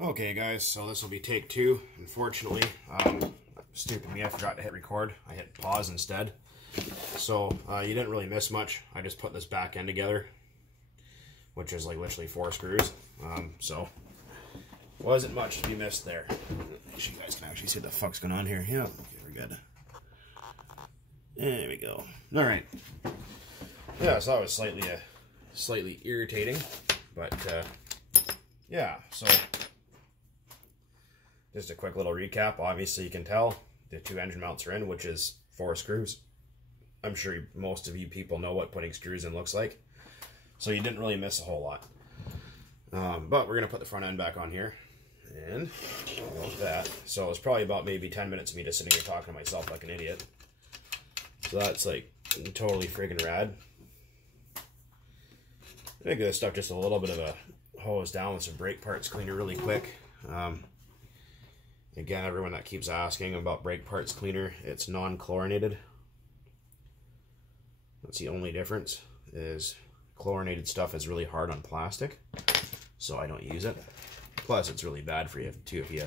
Okay guys, so this will be take two. Unfortunately, stupid me, I forgot to hit record. I hit pause instead. So you didn't really miss much. I just put this back end together, which is like literally 4 screws. So wasn't much to be missed there. Make sure you guys can actually see what the fuck's going on here. Yeah, okay, we're good. There we go. All right. Yeah, so that was slightly irritating, but yeah. So just a quick little recap. Obviously, you can tell the 2 engine mounts are in, which is 4 screws. I'm sure most of you people know what putting screws in looks like, so you didn't really miss a whole lot. But we're gonna put the front end back on here, and like that. So it's probably about maybe 10 minutes of me just sitting here talking to myself like an idiot. So that's like totally friggin' rad. I'm gonna give this stuff just a little bit of a hose down with some brake parts cleaner really quick. Again, everyone that keeps asking about brake parts cleaner, it's non-chlorinated. That's the only difference, is chlorinated stuff is really hard on plastic, so I don't use it. Plus, it's really bad for you too if you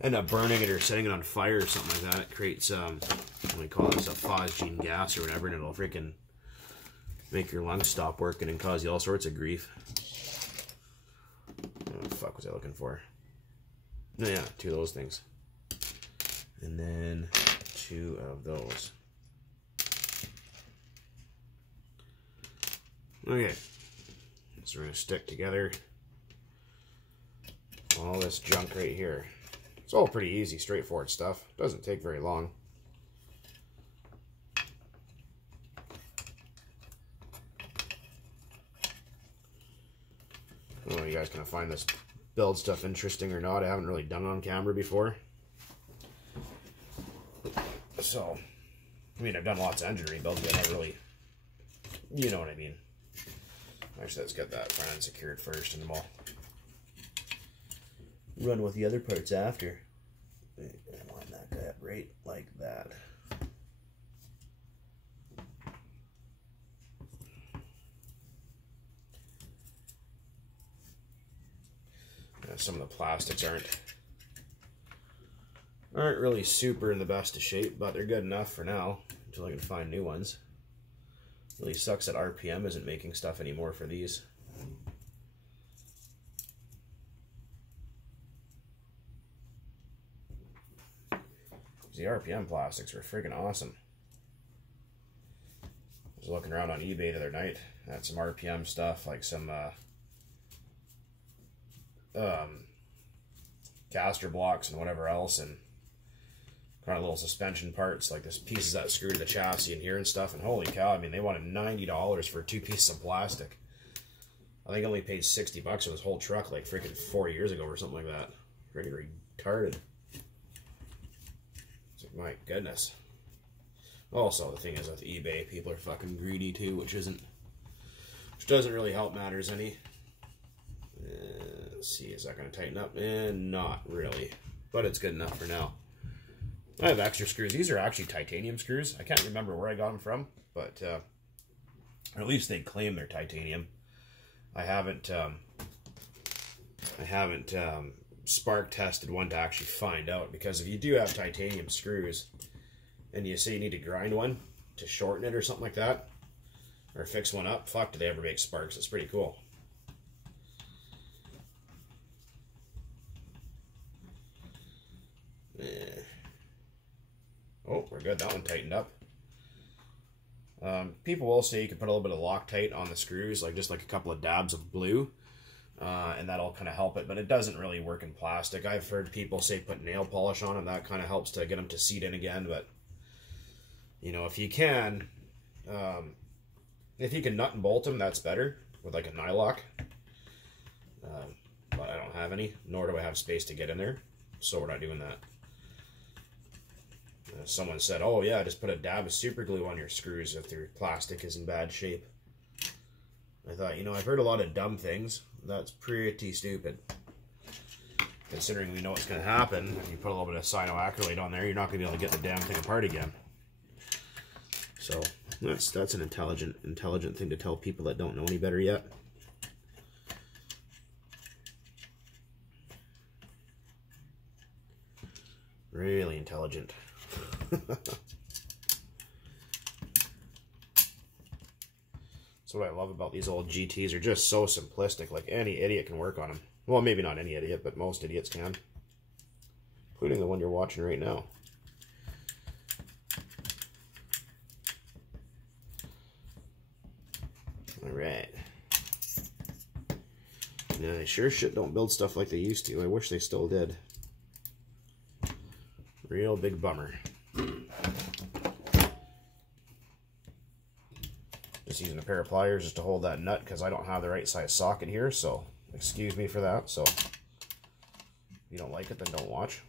end up burning it or setting it on fire or something like that. It creates, what do we call this, a phosgene gas or whatever, and it'll freaking make your lungs stop working and cause you all sorts of grief. What the fuck was I looking for? Oh, yeah, 2 of those things. And then 2 of those. Okay. So we're going to stick together all this junk right here. It's all pretty easy, straightforward stuff. Doesn't take very long. I don't know if you guys can find this build stuff interesting or not. I haven't really done it on camera before. So, I mean, I've done lots of engine rebuilds, but I haven't really, you know what I mean. Actually, let's get that front end secured first, and then we'll run with the other parts after. I line that guy up right like that. Some of the plastics aren't really super in the best of shape, but they're good enough for now until I can find new ones. Really sucks that RPM isn't making stuff anymore for these. The RPM plastics were friggin' awesome. I was looking around on eBay the other night. I had some RPM stuff, like some caster blocks and whatever else, and kind of little suspension parts, like this pieces that screw to the chassis in here and stuff. And holy cow, I mean, they wanted $90 for 2 pieces of plastic. I think I only paid $60 for this whole truck like freaking 4 years ago or something like that. Freaking retarded. It's like, my goodness. Also, the thing is with eBay, people are fucking greedy too, which doesn't really help matters any. Let's see, is that going to tighten up? Not really, but it's good enough for now. I have extra screws. These are actually titanium screws. I can't remember where I got them from, but or at least they claim they're titanium. I haven't spark tested one to actually find out, because if you do have titanium screws and you say you need to grind one to shorten it or something like that, or fix one up, fuck, do they ever make sparks? It's pretty cool. Oh, we're good. That one tightened up. People will say you can put a little bit of Loctite on the screws, like just like a couple of dabs of blue, and that'll kind of help it, but it doesn't really work in plastic. I've heard people say put nail polish on them. That kind of helps to get them to seat in again, but you know, if you can nut and bolt them, that's better with like a nylock. But I don't have any, nor do I have space to get in there, so we're not doing that. Someone said, oh yeah, just put a dab of super glue on your screws if your plastic is in bad shape. I thought, you know, I've heard a lot of dumb things. That's pretty stupid. Considering we know what's going to happen, if you put a little bit of cyanoacrylate on there, you're not going to be able to get the damn thing apart again. So that's an intelligent thing to tell people that don't know any better yet. Really intelligent. That's what I love about these old GTs. They're just so simplistic. Like, any idiot can work on them. Well, maybe not any idiot, but most idiots can. Including the one you're watching right now. Alright. Yeah, they sure shit don't build stuff like they used to. I wish they still did. Real big bummer. Just using a pair of pliers just to hold that nut because I don't have the right size socket here, so excuse me for that. So if you don't like it, then don't watch.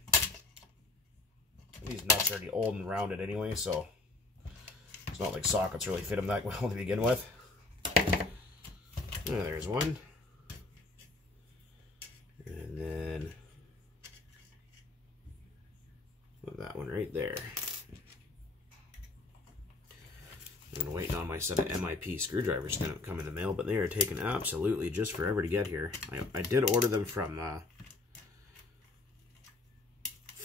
These nuts are already old and rounded anyway, so it's not like sockets really fit them that well to begin with. There's one. And then that one right there. I'm waiting on my set of MIP screwdrivers to come in the mail, but they are taking absolutely just forever to get here. I did order them from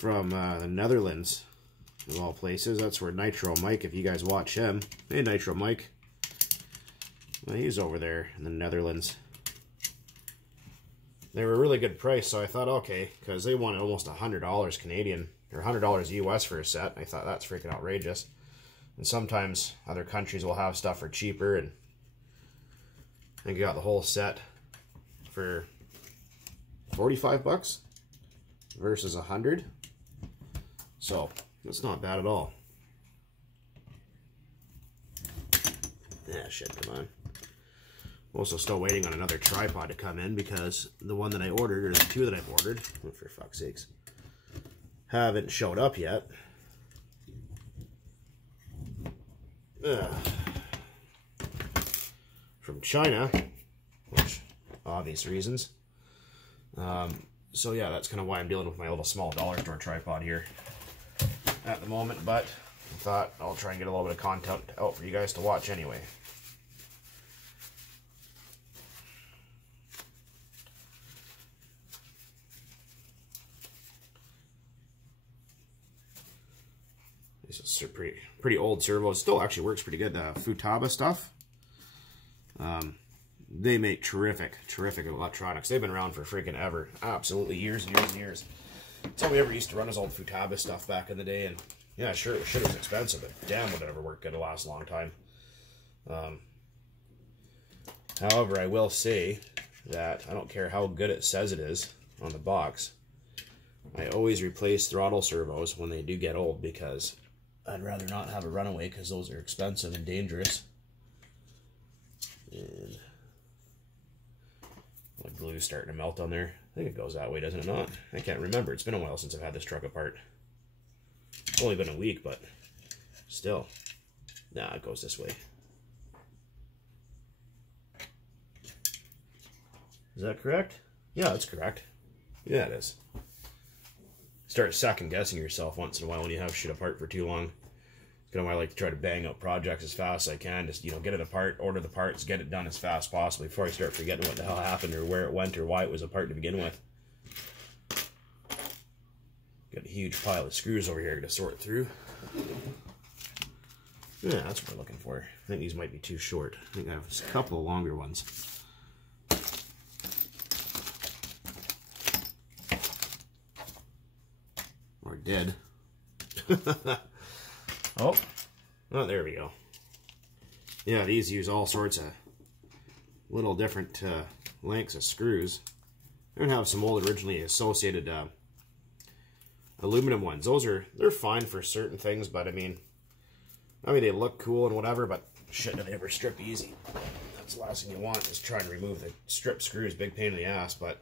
the Netherlands, of all places. That's where Nitro Mike, if you guys watch him. Hey, Nitro Mike. Well, he's over there in the Netherlands. They were a really good price, so I thought, okay, because they wanted almost $100 Canadian, or $100 US for a set. I thought that's freaking outrageous. And sometimes other countries will have stuff for cheaper, and I think I got the whole set for 45 bucks versus 100. So that's not bad at all. Yeah, shit, come on. I'm also still waiting on another tripod to come in because the one that I ordered, or the two that I've ordered, oh, for fuck's sakes, haven't showed up yet. From China, which obvious reasons. So yeah, that's kind of why I'm dealing with my little small dollar store tripod here at the moment, but I thought I'll try and get a little bit of content out for you guys to watch anyway. This is pretty old servo. It still actually works pretty good. Futaba stuff. They make terrific electronics. They've been around for freaking ever. Absolutely years and years and years. That's all we ever used to run is old Futaba stuff back in the day. And yeah, sure, shit was expensive, but damn, would it ever work good to last a long time. However, I will say that I don't care how good it says it is on the box. I always replace throttle servos when they do get old because I'd rather not have a runaway because those are expensive and dangerous. And my glue's starting to melt on there. I think it goes that way, doesn't it not? I can't remember. It's been a while since I've had this truck apart. It's only been a week, but still. Nah, it goes this way. Is that correct? Yeah, that's correct. Yeah, it is. Start second guessing yourself once in a while when you have shit apart for too long. Kind of why I like to try to bang out projects as fast as I can. Just, you know, get it apart, order the parts, get it done as fast as possible before I start forgetting what the hell happened or where it went or why it was apart to begin with. Got a huge pile of screws over here to sort through. Yeah, that's what we're looking for. I think these might be too short. I think I have a couple of longer ones. Or did. Oh, there we go. Yeah, these use all sorts of little different lengths of screws. I even have some old originally associated aluminum ones. They're fine for certain things, but I mean they look cool and whatever, but shit, do they ever strip easy? That's the last thing you want is trying to remove the strip screws. Big pain in the ass, but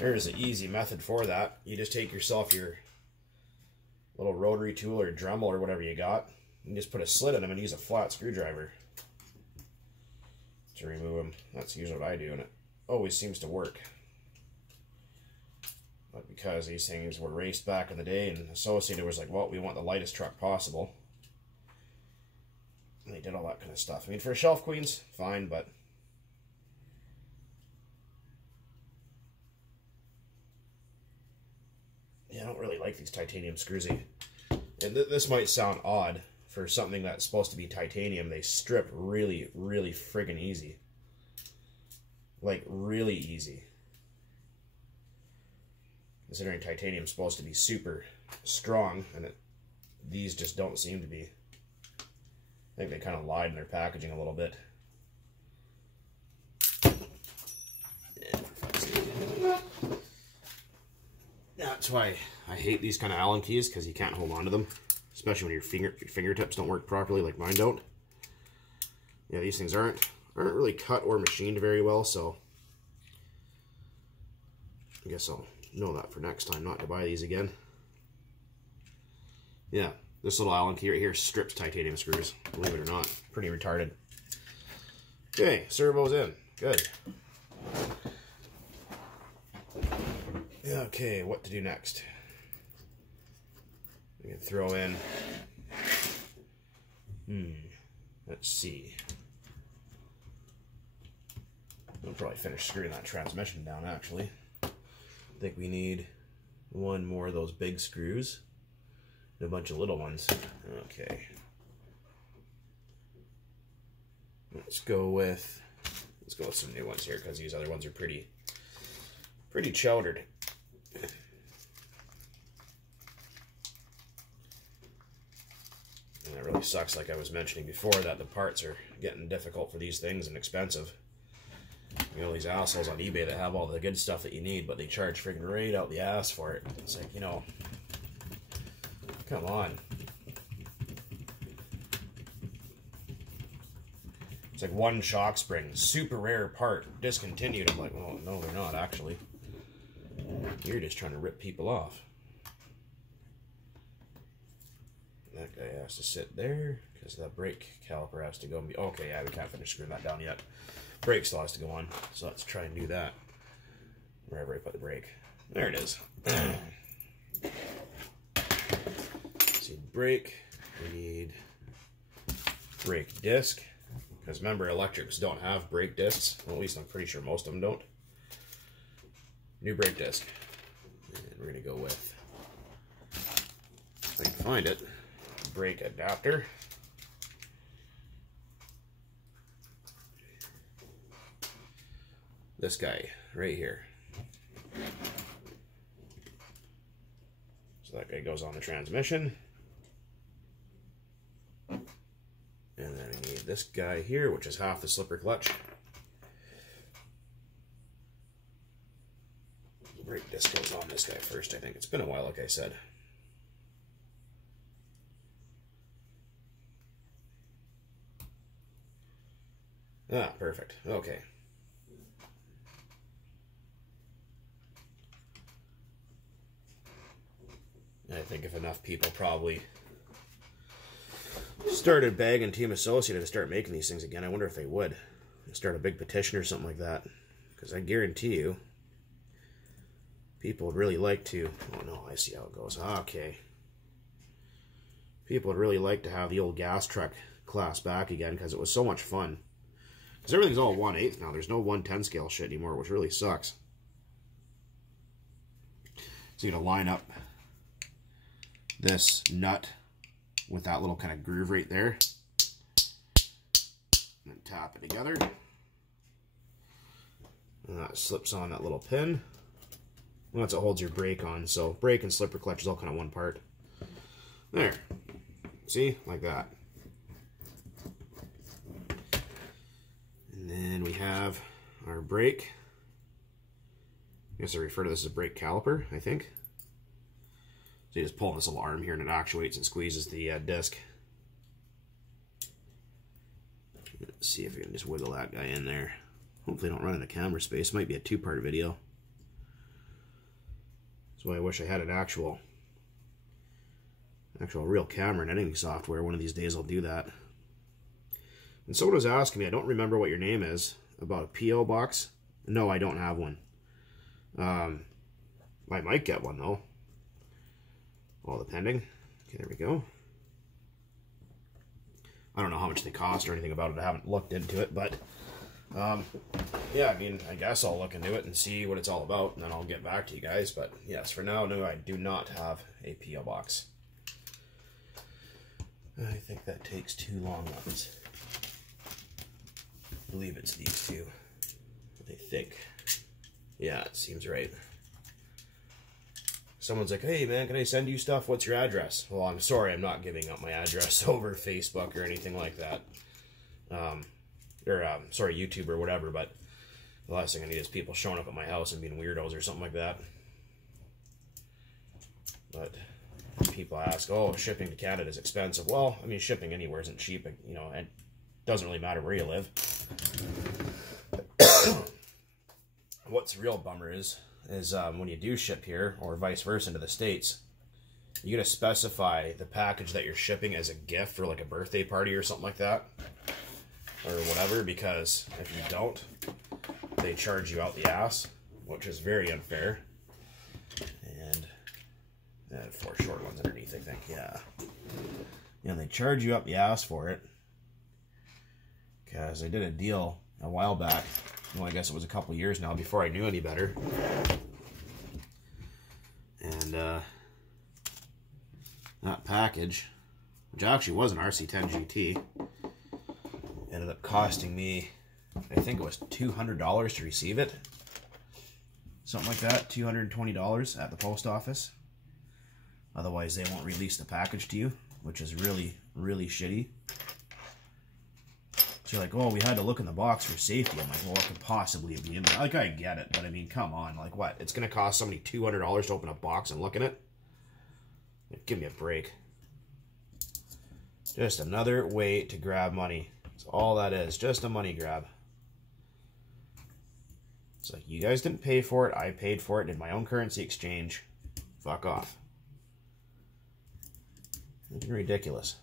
there's an easy method for that. You just take yourself your little rotary tool or Dremel or whatever you got, and just put a slit in them and use a flat screwdriver to remove them. That's usually what I do, and it always seems to work. But because these things were raced back in the day, and Associated was like, well, we want the lightest truck possible, and they did all that kind of stuff. I mean, for shelf queens, fine, but yeah, I don't really like these titanium screws. And this might sound odd for something that's supposed to be titanium. They strip really, really friggin' easy. Like, really easy. Considering titanium's supposed to be super strong, and these just don't seem to be. I think they kind of lied in their packaging a little bit. That's why I hate these kind of Allen keys, because you can't hold on to them, especially when your fingertips don't work properly, like mine don't. Yeah, these things aren't really cut or machined very well, so I guess I'll know that for next time, not to buy these again. Yeah, this little Allen key right here strips titanium screws, believe it or not. Pretty retarded. Okay, servo's in. Good. Okay, what to do next? We can throw in... let's see. I'll probably finish screwing that transmission down, actually. I think we need one more of those big screws and a bunch of little ones. Okay. Let's go with some new ones here, because these other ones are pretty chowdered. And it really sucks, like I was mentioning before, that the parts are getting difficult for these things and expensive. You know, these assholes on eBay that have all the good stuff that you need, but they charge friggin' right out the ass for it. It's like, you know, come on. It's like one shock spring, super rare part, discontinued. I'm like, well, no, they're not, actually. You're just trying to rip people off. That guy has to sit there, because the brake caliper has to go and be... Okay, yeah, we can't finish screwing that down yet. Brake still has to go on, so let's try and do that. Wherever I put the brake. There it is. See, brake. We need brake disc. Because remember, electrics don't have brake discs. Well, at least I'm pretty sure most of them don't. New brake disc. And we're going to go with, if I can find it, brake adapter. This guy right here. So that guy goes on the transmission. And then I need this guy here, which is half the slipper clutch. The brake disc goes on this guy first, I think. It's been a while, like I said. Ah, perfect. Okay. I think if enough people probably started begging Team Associated to start making these things again, I wonder if they would. Start a big petition or something like that. Because I guarantee you, people would really like to... Oh no, I see how it goes. Okay. People would really like to have the old gas truck class back again, because it was so much fun. Because everything's all 1/8 now. There's no 1/10 scale shit anymore, which really sucks. So you're going to line up this nut with that little kind of groove right there, and then tap it together, and that slips on that little pin. Well, that's what holds your brake on, so brake and slipper clutch is all kind of one part. There, see, like that. And then we have our brake. I guess I refer to this as a brake caliper, I think. So you just pull this little arm here and it actuates and squeezes the disc. Let's see if we can just wiggle that guy in there. Hopefully I don't run out of camera space. Might be a two-part video. That's why I wish I had an actual real camera and editing software. One of these days I'll do that. And someone was asking me, I don't remember what your name is, about a P.O. box. No, I don't have one. I might get one though. All depending. Okay, there we go. I don't know how much they cost or anything about it. I haven't looked into it, but Yeah, I mean, I guess I'll look into it and see what it's all about, and then I'll get back to you guys. But yes, for now, no, I do not have a P.O. box. I think that takes 2 long ones. I believe it's these 2. I think. Yeah, it seems right. Someone's like, hey man, can I send you stuff? What's your address? Well, I'm sorry, I'm not giving up my address over Facebook or anything like that. Sorry, YouTube or whatever, but the last thing I need is people showing up at my house and being weirdos or something like that. But people ask, oh, shipping to Canada is expensive. Well, I mean, shipping anywhere isn't cheap, you know, and it doesn't really matter where you live. What's the real bummer is when you do ship here, or vice versa into the States, you gotta specify the package that you're shipping as a gift for like a birthday party or something like that, or whatever, because if you don't, they charge you out the ass, which is very unfair. And 4 short ones underneath, I think, yeah. And they charge you up the ass for it, because I did a deal a while back. Well, I guess it was a couple years now before I knew any better. And that package, which actually was an rc10gt, ended up costing me, I think it was $200 to receive it. Something like that, $220 at the post office. Otherwise, they won't release the package to you, which is really, really shitty. So you're like, oh, we had to look in the box for safety. I'm like, well, what could possibly be in there? Like, I get it, but I mean, come on. Like, what? It's going to cost somebody $200 to open a box and look in it? Like, give me a break. Just another way to grab money. That's all that is. Just a money grab. It's like, you guys didn't pay for it. I paid for it. Did my own currency exchange. Fuck off. It's ridiculous.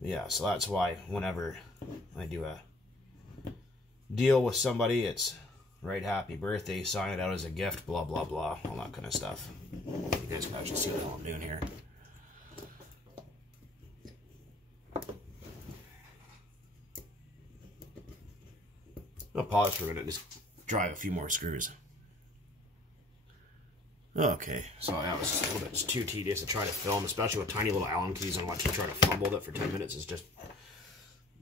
Yeah, so that's why whenever I do a deal with somebody, it's right, happy birthday, sign it out as a gift, blah, blah, blah, all that kind of stuff. You guys can actually see what the hell I'm doing here. I'll pause for a minute and just drive a few more screws. Okay, so that was just a little bit too tedious to try to film, especially with tiny little Allen keys, and watching you try to fumble with it for 10 minutes is just,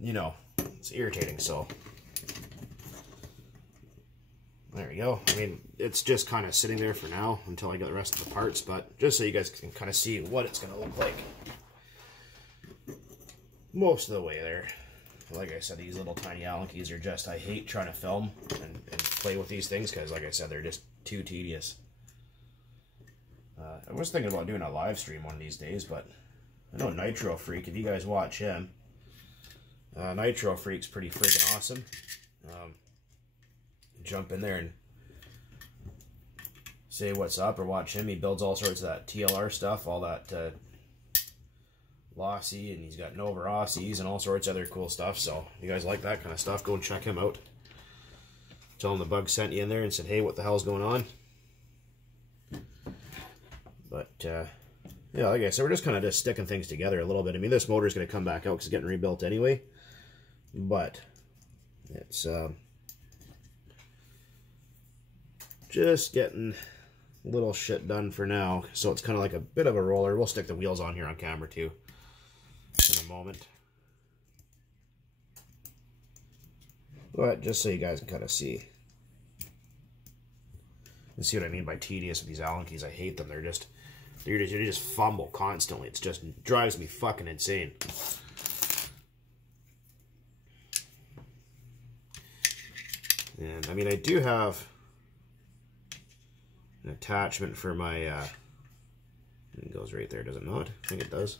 you know, it's irritating. So there we go. I mean, it's just kind of sitting there for now until I get the rest of the parts, but just so you guys can kind of see what it's going to look like most of the way there. Like I said, these little tiny Allen keys are just, I hate trying to film and play with these things because, like I said, they're just too tedious. I was thinking about doing a live stream one of these days, but I know Nitro Freak, if you guys watch him, Nitro Freak's pretty freaking awesome. Jump in there and say what's up or watch him. He builds all sorts of that TLR stuff, all that Lossy, and he's got Nova Rossies and all sorts of other cool stuff. So if you guys like that kind of stuff, go and check him out. Tell him the bug sent you in there and said, hey, what the hell's going on? But, yeah, like I said, we're just kind of just sticking things together a little bit. I mean, this motor is going to come back out because it's getting rebuilt anyway. But it's just getting little shit done for now. So it's kind of like a bit of a roller. We'll stick the wheels on here on camera, too, in a moment. But just so you guys can kind of see. And see what I mean by tedious with these Allen keys. I hate them. You just fumble constantly. It just drives me fucking insane. And I mean, I do have an attachment for my it goes right there, does it not? I think it does.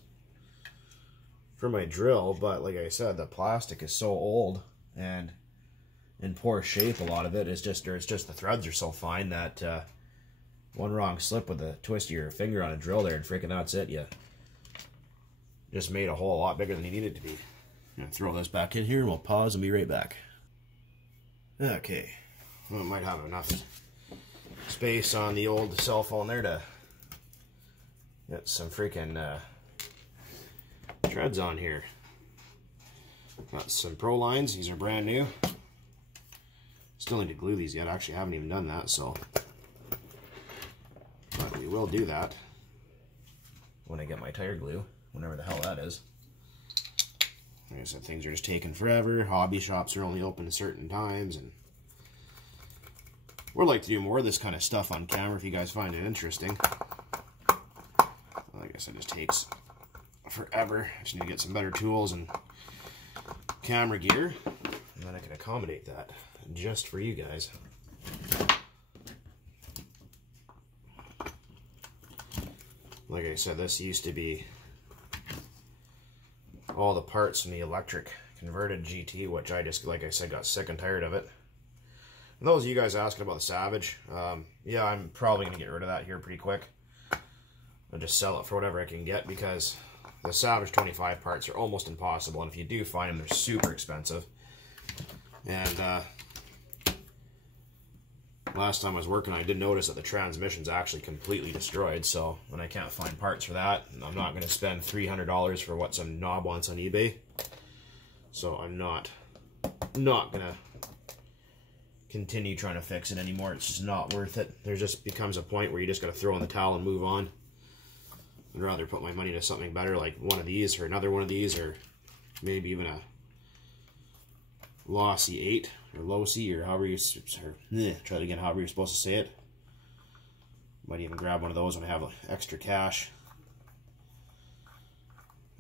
For my drill, but like I said, the plastic is so old and in poor shape. A lot of it is just, or it's just the threads are so fine that one wrong slip with a twist of your finger on a drill there and freaking that's it. You just made a hole a lot bigger than you needed it to be. I'm gonna throw this back in here and we'll pause and be right back. Okay, well, I might have enough space on the old cell phone there to get some freaking treads on here. Got some Pro lines. These are brand new. Still need to glue these yet. Actually, I haven't even done that, so. But we will do that when I get my tire glue, whenever the hell that is. Like I said, things are just taking forever. Hobby shops are only open at certain times, and we'd like to do more of this kind of stuff on camera if you guys find it interesting. Like I said, it just takes forever. I just need to get some better tools and camera gear, and then I can accommodate that just for you guys. Like I said, this used to be all the parts from the electric converted GT, which I just, like I said, got sick and tired of it. And those of you guys asking about the Savage, yeah, I'm probably going to get rid of that here pretty quick. I'll just sell it for whatever I can get, because the Savage 25 parts are almost impossible, and if you do find them, they're super expensive. And last time I was working, I did notice that the transmission's actually completely destroyed, so when I can't find parts for that, I'm not going to spend $300 for what some knob wants on eBay. So I'm not going to continue trying to fix it anymore. It's just not worth it. There just becomes a point where you just got to throw in the towel and move on. I'd rather put my money into something better, like one of these or another one of these, or maybe even a Lossy 8 or Lossy, or however you try it again, however you're supposed to say it. Might even grab one of those when I have extra cash.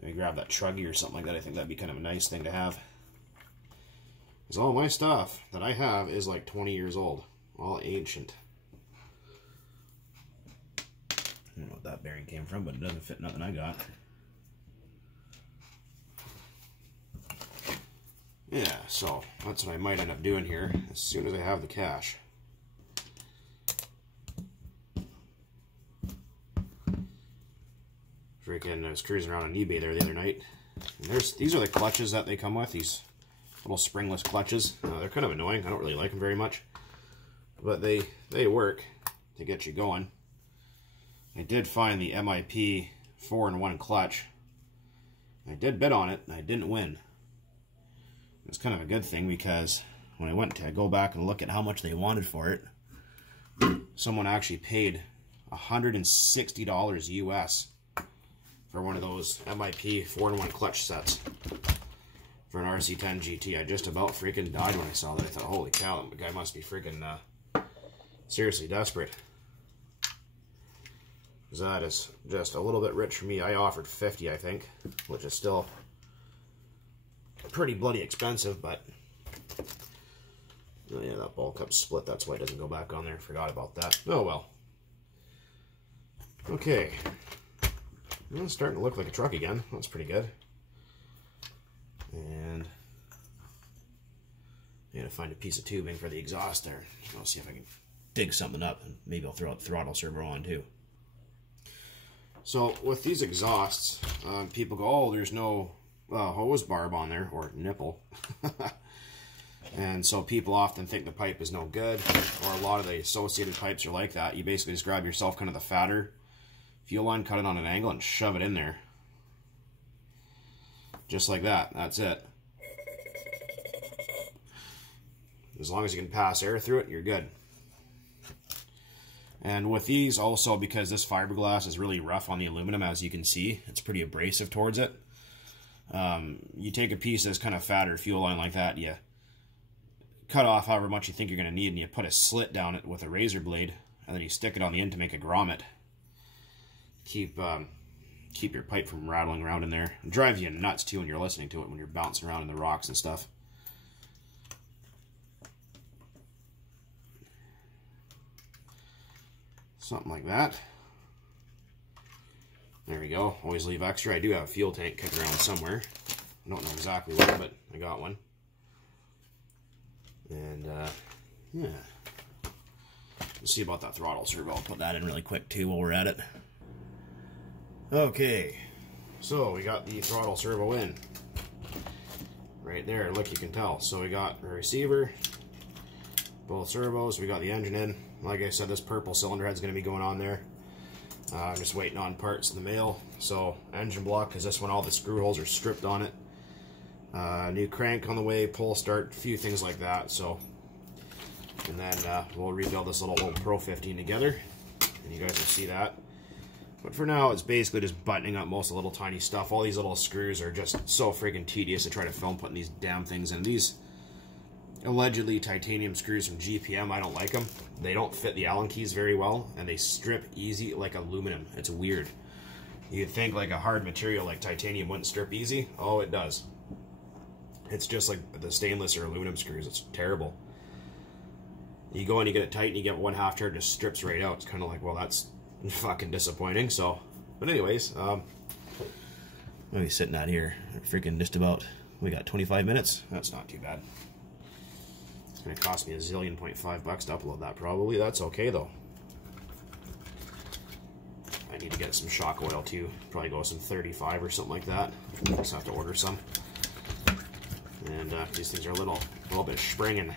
Maybe grab that Truggy or something like that. I think that'd be kind of a nice thing to have. Because all my stuff that I have is like 20 years old, all ancient. I don't know what that bearing came from, but it doesn't fit nothing I got. Yeah, so that's what I might end up doing here as soon as I have the cash. Freaking, I was cruising around on eBay there the other night. And these are the clutches that they come with, these little springless clutches. They're kind of annoying. I don't really like them very much. But they work to get you going. I did find the MIP 4-in-1 clutch. I did bid on it, and I didn't win. It's kind of a good thing, because when I went to go back and look at how much they wanted for it, someone actually paid $160 US for one of those MIP 4-in-1 clutch sets for an rc10gt. I just about freaking died when I saw that. I thought, holy cow, the guy must be freaking seriously desperate. That is just a little bit rich for me. I offered 50, I think, which is still pretty bloody expensive, but oh yeah, that ball cup split. That's why it doesn't go back on there. Forgot about that. Oh well. Okay. Well, it's starting to look like a truck again. That's pretty good. And I gotta find a piece of tubing for the exhaust there. I'll see if I can dig something up, and maybe I'll throw a throttle servo on too. So with these exhausts, people go, oh, there's no hose barb on there, or nipple. And so people often think the pipe is no good, or a lot of the associated pipes are like that. You basically just grab yourself kind of the fatter fuel line, cut it on an angle, and shove it in there. Just like that. That's it. As long as you can pass air through it, you're good. And with these also, because this fiberglass is really rough on the aluminum, as you can see, it's pretty abrasive towards it. You take a piece that's kind of fatter fuel line like that, you cut off however much you think you're going to need, and you put a slit down it with a razor blade, and then you stick it on the end to make a grommet. Keep your pipe from rattling around in there. It drives you nuts too when you're listening to it, when you're bouncing around in the rocks and stuff. Something like that. There we go. Always leave extra. I do have a fuel tank kicking around somewhere. I don't know exactly where, but I got one. And yeah. Let's see about that throttle servo. I'll put that in really quick too while we're at it. Okay. So we got the throttle servo in. Right there. Look, you can tell. So we got a receiver, both servos. We got the engine in. Like I said, this purple cylinder head's going to be going on there. I'm just waiting on parts in the mail. So engine block, because this one all the screw holes are stripped on it. New crank on the way, pull start, a few things like that. So, and then we'll rebuild this little old Pro 15 together, and you guys will see that. But for now, it's basically just buttoning up most of the little tiny stuff. All these little screws are just so freaking tedious to try to film putting these damn things in. These allegedly titanium screws from GPM, I don't like them. They don't fit the Allen keys very well, and they strip easy like aluminum. It's weird. You'd think like a hard material like titanium wouldn't strip easy. Oh, it does. It's just like the stainless or aluminum screws. It's terrible. You go and you get it tight and you get one half turn, it just strips right out. It's kind of like, well, that's fucking disappointing. So, but anyways, what are we sitting at here? Freaking just about, we got 25 minutes. That's not too bad. It's going to cost me $1.5 to upload that probably. That's okay though. I need to get some shock oil too. Probably go some 35 or something like that. Just have to order some. And these things are a little bit springing.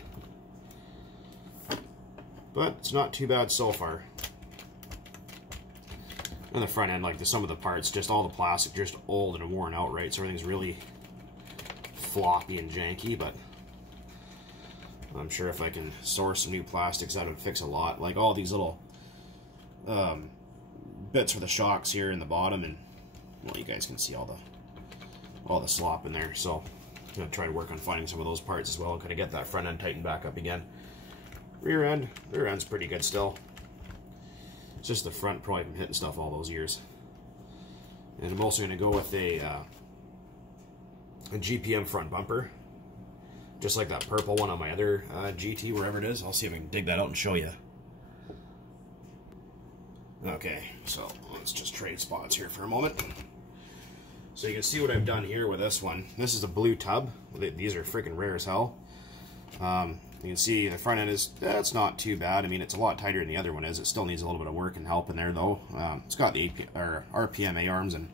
But it's not too bad so far. On the front end, like some of the parts, just all the plastic, just old and worn out, right? So everything's really floppy and janky, but I'm sure if I can source some new plastics, that would fix a lot. Like all these little bits for the shocks here in the bottom, and well, you guys can see all the slop in there. So I'm gonna try to work on finding some of those parts as well, and kind of get that front end tightened back up again. Rear end's pretty good still. It's just the front, probably been hitting stuff all those years. And I'm also gonna go with a GPM front bumper, just like that purple one on my other GT, wherever it is. I'll see if I can dig that out and show you. Okay, so let's just trade spots here for a moment. So you can see what I've done here with this one. This is a blue tub. These are freaking rare as hell. You can see the front end is, it's not too bad. I mean, it's a lot tighter than the other one is. It still needs a little bit of work and help in there though. It's got the RPM A-arms and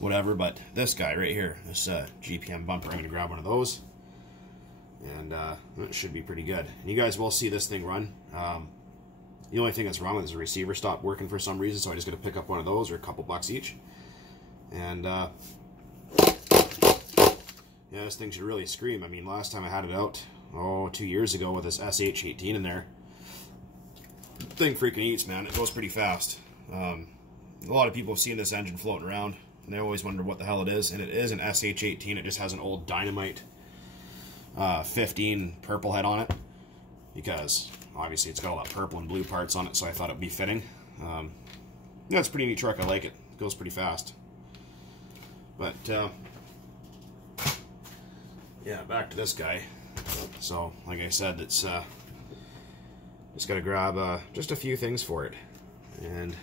whatever, but this guy right here, this GPM bumper, I'm going to grab one of those. And it should be pretty good. And you guys will see this thing run. The only thing that's wrong with it is the receiver stopped working for some reason, so I just got to pick up one of those, or a couple bucks each. And yeah, this thing should really scream. I mean, last time I had it out, 2 years ago with this SH18 in there, the thing freaking eats, man. It goes pretty fast. A lot of people have seen this engine floating around, and they always wonder what the hell it is. And it is an SH18. It just has an old Dynamite 15 purple head on it, because obviously it's got all that purple and blue parts on it, so I thought it'd be fitting. Yeah, it's a pretty neat truck. I like it. It goes pretty fast. But yeah, back to this guy. So, like I said, it's just got to grab just a few things for it, and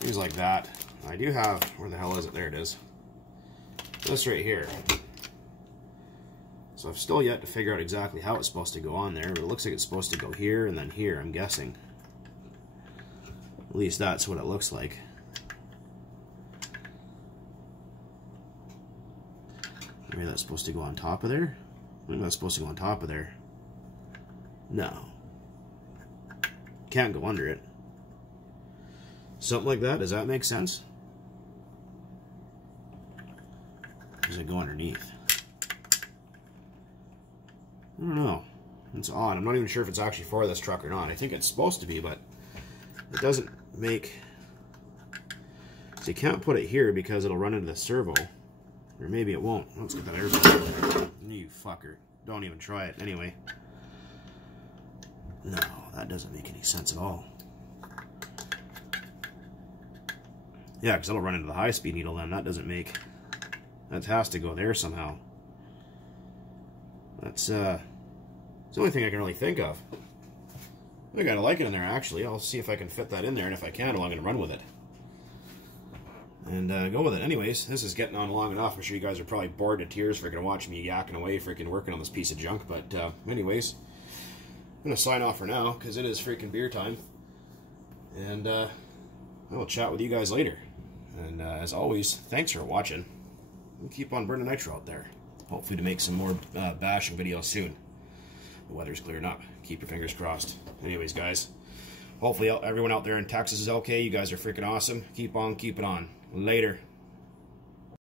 things like that. I do have, where the hell is it? There it is. This right here. So I've still yet to figure out exactly how it's supposed to go on there, but it looks like it's supposed to go here and then here, I'm guessing. At least that's what it looks like. Maybe that's supposed to go on top of there? Maybe that's supposed to go on top of there. No. Can't go under it. Something like that, does that make sense? Or does it go underneath? I don't know. It's odd. I'm not even sure if it's actually for this truck or not. I think it's supposed to be, but it doesn't make... So you can't put it here because it'll run into the servo. Or maybe it won't. Let's get that air filter. You fucker. Don't even try it. Anyway. No, that doesn't make any sense at all. Yeah, because it'll run into the high-speed needle then. That doesn't make... That has to go there somehow. That's the only thing I can really think of. I kind of like it in there, actually. I'll see if I can fit that in there, and if I can, well, I'm going to run with it. And go with it. Anyways, this is getting on long enough. I'm sure you guys are probably bored to tears freaking watching me yakking away, freaking working on this piece of junk. But anyways, I'm going to sign off for now, because it is freaking beer time. And I will chat with you guys later. And as always, thanks for watching. We'll keep on burning nitro out there. Hopefully to make some more bashing videos soon. The weather's clearing up. Keep your fingers crossed. Anyways, guys, hopefully everyone out there in Texas is okay. You guys are freaking awesome. Keep on keeping on. Later.